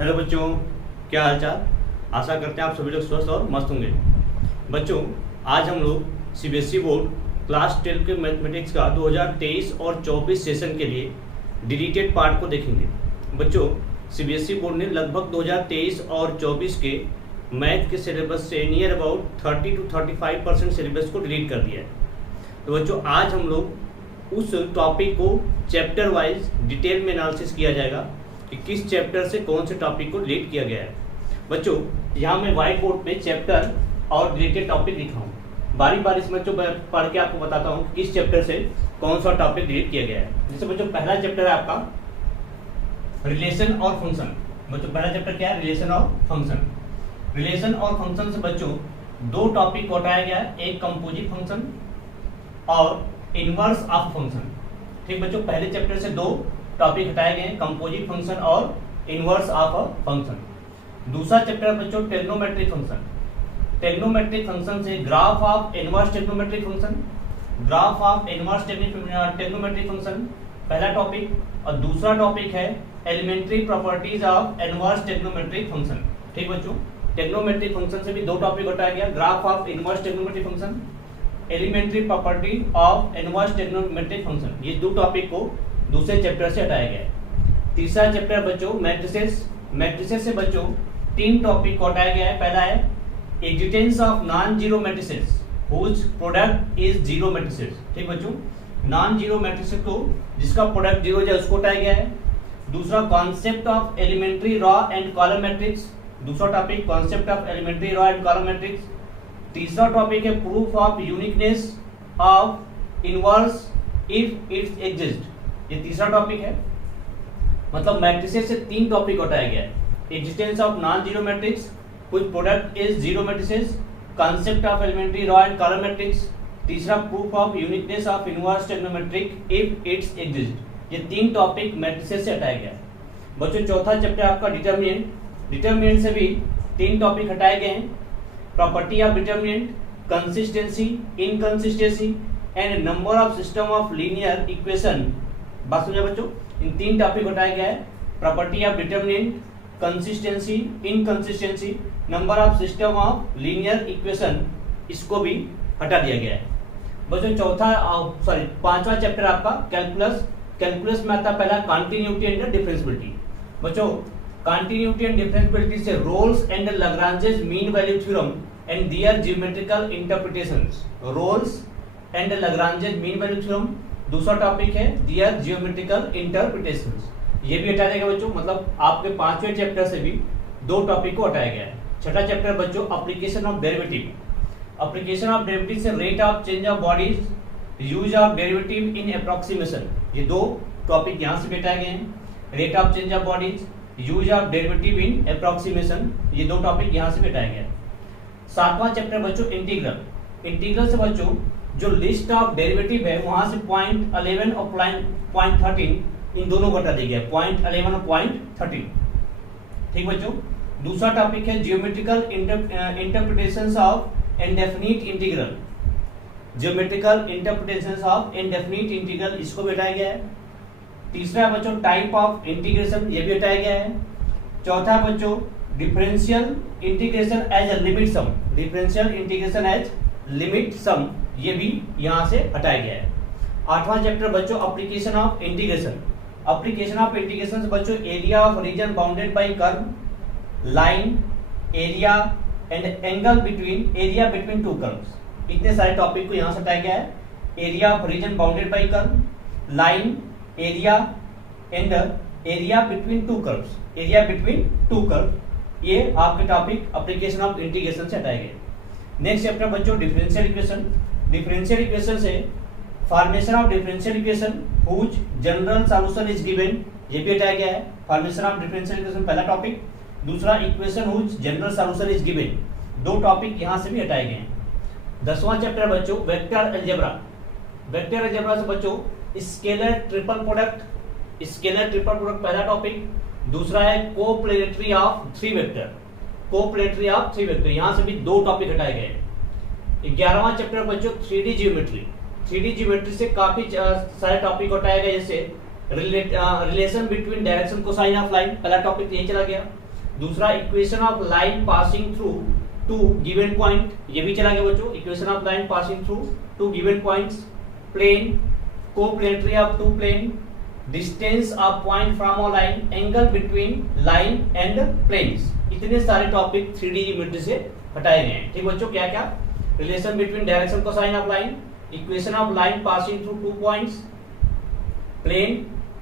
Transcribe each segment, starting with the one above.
Hello बच्चों, क्या हाल चाल। आशा करते हैं आप सभी लोग स्वस्थ और मस्त होंगे। बच्चों, आज हम लोग सीबीएसई बोर्ड क्लास 12 के मैथमेटिक्स का 2023 और 24 सेशन के लिए डिलीटेड पार्ट को देखेंगे। बच्चों, सीबीएसई बोर्ड ने लगभग 2023 और 24 के मैथ के सिलेबस से नियर अबाउट 30 to 35% सिलेबस को डिलीट कर दिया है। तो बच्चों, आज हम लोग उस टॉपिक को चैप्टर वाइज डिटेल में एनालिसिस किया जाएगा कि किस चैप्टर से कौन से टॉपिक को डिलीट किया गया है। बच्चों, यहाँ मैं व्हाइट बोर्ड पे चैप्टर और रिलेटेड टॉपिक लिखा हूँ। बारी बारी से बच्चों पढ़ के आपको बताता हूँ कि किस चैप्टर से कौन सा टॉपिक डिलीट किया गया है। जैसे बच्चों, पहला चैप्टर है आपका रिलेशन और फंक्शन। बच्चों, पहला चैप्टर क्या है? रिलेशन और फंक्शन। रिलेशन और फंक्शन से बच्चों दो टॉपिक को हटाया गया है, एक कंपोजिट फंक्शन और इनवर्स ऑफ फंक्शन। ठीक बच्चों, पहले चैप्टर से दो टॉपिक हटाए गए हैं, कंपोजिट फंक्शन और इनवर्स ऑफ अ फंक्शन। दूसरा चैप्टर बच्चों ट्रिग्नोमेट्रिक फंक्शन। ट्रिग्नोमेट्रिक फंक्शन से graph of inverse trigonometric function, graph of inverse trigonometric function पहला टॉपिक, और दूसरा टॉपिक है elementary properties of inverse trigonometric function. ठीक बच्चों, ट्रिग्नोमेट्रिक फंक्शन से भी दो टॉपिक हटाया गया, graph of inverse trigonometric function, elementary property of inverse trigonometric function. ये दो टॉपिक को दूसरे चैप्टर से हटाया गया है। तीसरा चैप्टर बच्चों मैट्रिसेस। मैट्रिसेस से बच्चों तीन टॉपिक को हटाया गया है। पहला है existence of non zero matrices whose product is zero matrices. ठीक बच्चों, नॉन जीरो मैट्रिसेस को जिसका प्रोडक्ट जीरो है उसको हटाया गया है। दूसरा concept of elementary row and column matrix, दूसरा topic concept of elementary row and column matrix. तीसरा टॉपिक है proof of uniqueness of inverse if it's exist. ये तीसरा टॉपिक है। मतलब मैट्रिसेस से तीन टॉपिक हटाया गया है, existence of non zero matrix which product is zero matrices, concept of elementary row and column matrix, तीसरा proof of uniqueness of inverse trigonometric if it's exist. ये तीन टॉपिक मैट्रिसेस से हटाया गया है। बच्चों, चौथा चैप्टर आपका डिटर्मिनेंट। डिटर्मिनेंट से भी तीन टॉपिक हटाए गए हैं, property of determinant, consistency, inconsistency and number of system of linear equation. बात समझा बच्चों, इन तीन टॉपिक हटाया गया है, property of determinant, consistency, inconsistency, number of system of linear equation, इसको भी हटा दिया गया है। बच्चों पांचवा चैप्टर आपका कैलकुलस। कैलकुलस में आता है पहला कॉन्टिन्यूटी एंड डिफरेंशियबिलिटी। बच्चों, कॉन्टिन्यूटी एंड डिफरेंशियबिलिटी से Rolle's and Lagrange's mean value theorem and their geometrical interpretations. Rolle's and Lagrange's mean value theorem. दूसरा टॉपिक है दियर ज्योमेट्रिकल इंटरप्रिटेशंस। ये भी हटाया जाएगा बच्चों। मतलब आपके पांचवें चैप्टर से भी दो टॉपिक को हटाया गया है। छठा चैप्टर बच्चों application of derivative. Application of derivative से rate of change of bodies, use of derivative in approximation. ये दो टॉपिक यहाँ से भी हटाए गए हैं, rate of change of bodies, use of derivative in approximation. ये दो टॉपिक यहाँ से भी हटाया गया है। सातवां चैप्टर बच्चों इंटीग्रल। इंटीग्रल से बच्चों जो लिस्ट ऑफ डेरिवेटिव है वहां से पॉइंट 11 और पॉइंट 13 इन दोनों को हटा दिया गया, पॉइंट 11 और पॉइंट 13। ठीक बच्चों, दूसरा टॉपिक है geometrical interpretations of indefinite integral. Geometrical interpretations of indefinite integral, इसको भी हटाया गया है। तीसरा है बच्चों टाइप ऑफ इंटीग्रेशन, ये भी हटाया गया है। चौथा है बच्चों differential integration as a limit sum. Differential integration as limit sum, ये भी यहां से हटाया गया है। आठवां चैप्टर बच्चों application of integration. Application of integration से बच्चों area of reason bounded by curve, line, area and angle between, area between two curves. इतने सारे टॉपिक को यहां से हटाया गया है। Area of reason bounded by curve, line, area and area between two curves, area between two curve, ये आपके टॉपिक एप्लीकेशन ऑफ इंटीग्रेशन से हटाए गए। नेक्स्ट चैप्टर बच्चों डिफरेंशियल इक्वेशन। डिफरेंशियल इक्वेशन से formation of differential equation whose general solution is given, ये भी हटाया गया है। फॉर्मेशन ऑफ डिफरेंशियल इक्वेशन पहला टॉपिक, दूसरा equation whose general solution is given, दो टॉपिक यहां से भी हटाए गए हैं। 10वां चैप्टर बच्चों वेक्टर अलजेब्रा। वेक्टर अलजेब्रा से बच्चों scalar triple product. Scalar triple product पहला टॉपिक, दूसरा है coplanarity of three vector. Coplanarity of three vector, यहां से भी दो टॉपिक हटाए गए हैं। 11वां चैप्टर बच्चों 3D ज्योमेट्री। 3D ज्योमेट्री से काफी सारे टॉपिक हटाए गए, जैसे relation between direction cosine of line, पहला टॉपिक यही चला गया। दूसरा equation of line passing through two given point, ये भी चला गया बच्चों। Equation of line passing through two given points, plane, coplanarity of two plane, distance of point from a line, angle between line and planes. इतने सारे topic 3D geometry से हटाए गए हैं। ठीक बच्चों, क्या क्या? Relation between direction cosine of line, equation of line passing through two points, plane,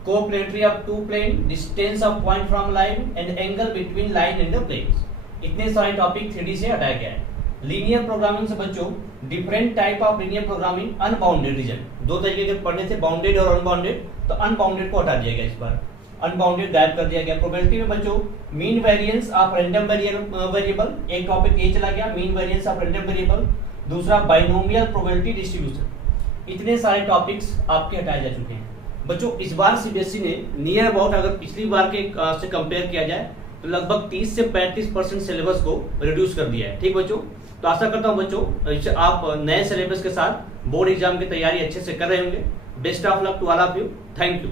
coplanarity of two plane, distance of point from line and angle between line and the planes. इतने सारे टॉपिक 3D से हटाया गया है। Linear programming से बच्चों different type of linear programming, unbounded region, दो तरीके के पढ़ने थे, बाउंडेड और अनबाउंडेड। तो अनबाउंडेड को हटा दिया गया, इस बार अनबाउंडेड गायब कर दिया गया। प्रोबेबिलिटी में बच्चों mean variance of random variable, एक टॉपिक ये चला गया, mean variance of random variable. दूसरा बाइनोमियल प्रोबेबिलिटी डिस्ट्रीब्यूशन। इतने सारे टॉपिक्स आपके हटाए जा चुके हैं बच्चों। इस बार सीबीएसई ने नियर अबाउट, अगर पिछली बार के से कंपेयर किया जाए तो लगभग 30 से 35% सिलेबस को रिड्यूस कर दिया है। ठीक बच्चों, तो आशा करता हूं बच्चों आप नए सिलेबस के साथ बोर्ड एग्जाम की तैयारी अच्छे से कर रहे होंगे। Best of luck to all of you. Thank you.